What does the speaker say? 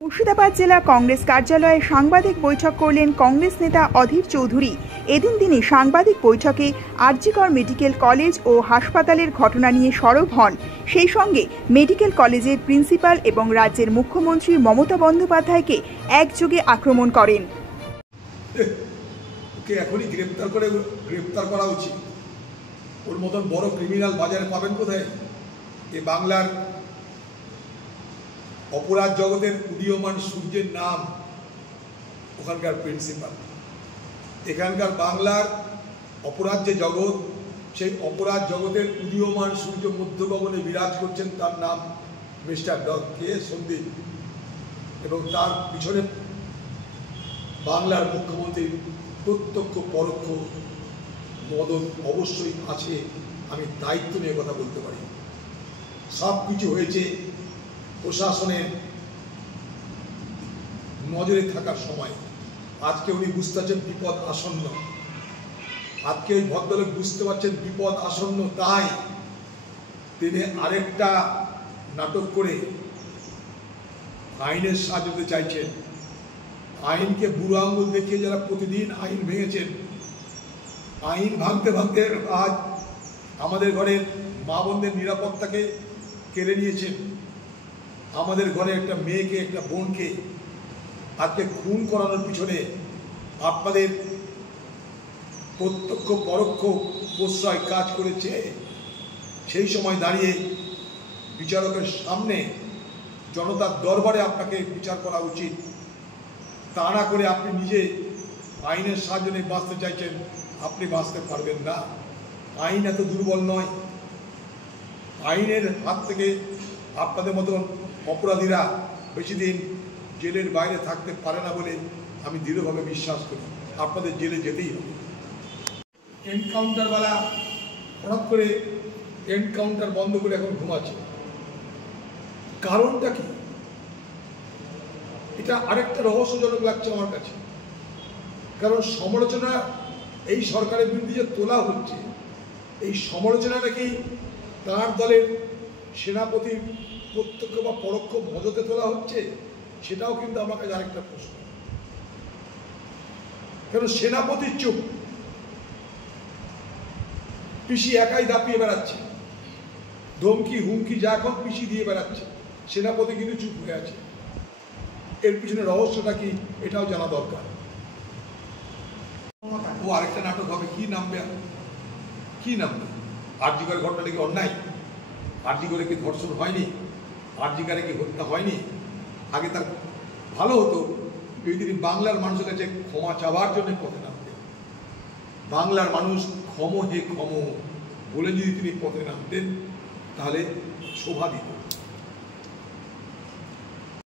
মুর্শিদাবাদ জেলা কংগ্রেস কার্যালয়ে সাংবাদিক বৈঠক করলেন কংগ্রেস নেতা অধীর চৌধুরী। এদিন তিনি সাংবাদিক বৈঠকে আরজিকর মেডিকেল কলেজ ও হাসপাতালের ঘটনা নিয়ে সরব হন। সেই সঙ্গে মেডিকেল কলেজের প্রিন্সিপাল এবং রাজ্যের মুখ্যমন্ত্রী মমতা বন্দ্যোপাধ্যায়কে একযোগে আক্রমণ করেন। ওকে এখনই গ্রেফতার করা উচিত। ওর মতন বড় ক্রিমিনাল বাজারে পাবেন কোথায়? এ বাংলার অপরাধ জগতের উদীয়মান সূর্যের নাম ওখানকার প্রিন্সিপাল। এখানকার বাংলার অপরাধ যে জগৎ, সেই অপরাধ জগতের উদীয়মান সূর্য মধ্যগগনে বিরাজ করছেন, তার নাম মিস্টার কে সন্দীপ, এবং তার পিছনে বাংলার মুখ্যমন্ত্রীর প্রত্যক্ষ পরোক্ষ মদত অবশ্যই আছে। আমি দায়িত্ব নিয়ে কথা বলতে পারি। সব কিছু হয়েছে প্রশাসনের নজরে থাকার সময়। আজকে উনি বুঝতে পারছেন বিপদ আসন্ন। আজকে ওই ভদ্রলোক বুঝতে পারছেন বিপদ আসন্ন, তাই তিনি আরেকটা নাটক করে আইনের সাহায্য নিতে চাইছেন। আইনকে বুড়ো আঙুল দেখিয়ে যারা প্রতিদিন আইন ভেঙেছেন, আইন ভাঙতে ভাঙতে আজ আমাদের ঘরের মা বোনদের নিরাপত্তাকে কেড়ে নিয়েছেন। আমাদের ঘরে একটা মেয়েকে, একটা বোনকে আজকে খুন করানোর পিছনে আপনাদের প্রত্যক্ষ পরোক্ষ প্রশ্রয় কাজ করেছে। সেই সময় দাঁড়িয়ে বিচারকের সামনে জনতার দরবারে আপনাকে বিচার করা উচিত। তা না করে আপনি নিজে আইনের সাহায্য নিয়ে বাঁচতে চাইছেন, আপনি বাঁচতে পারবেন না। আইন এত দুর্বল নয়। আইনের হাত থেকে আপনাদের মতন অপরাধীরা বেশি দিন জেলের বাইরে থাকতে পারে না বলে আমি দৃঢ়ভাবে বিশ্বাস করি। আপনাদের জেলে যেতেই হবে। এনকাউন্টারওয়ালা হঠাৎ করে এনকাউন্টার বন্ধ করে এখন ঘুমাচ্ছে, কারণটা কি? এটা আরেকটা রহস্যজনক লাগছে আমার কাছে। কারণ সমালোচনা এই সরকারের বিরুদ্ধে যে তোলা হচ্ছে, এই সমালোচনাটা কি তার দলের সেনাপতির প্রত্যক্ষ বা পরোক্ষ মদতে তোলা হচ্ছে? সেটাও কিন্তু আমার কাছে আরেকটা প্রশ্ন। কারণ সেনাপতির চুপ, পিসি একাই দাপিয়ে বেড়াচ্ছে, ধমকি হুমকি যা এখন পিসি দিয়ে বেড়াচ্ছে, সেনাপতি কিন্তু চুপ হয়ে আছে। এর পিছনে রহস্যটা কি, এটাও জানা দরকার। ও আরেকটা নাটক হবে, কি নামবে? কি নামবে? আরজিকরের ঘটনাটা কি অন্যায়? আরজিকরে কি ধর্ষণ হয়নি? আরজিকরে কি হত্যা হয়নি? আগে তার ভালো হতো যদি তিনি বাংলার মানুষের কাছে ক্ষমা চাওয়ার জন্য পথে নামতেন। বাংলার মানুষ ক্ষম হে ক্ষম বলে যদি তিনি পথে নামতেন, তাহলে শোভা দিত।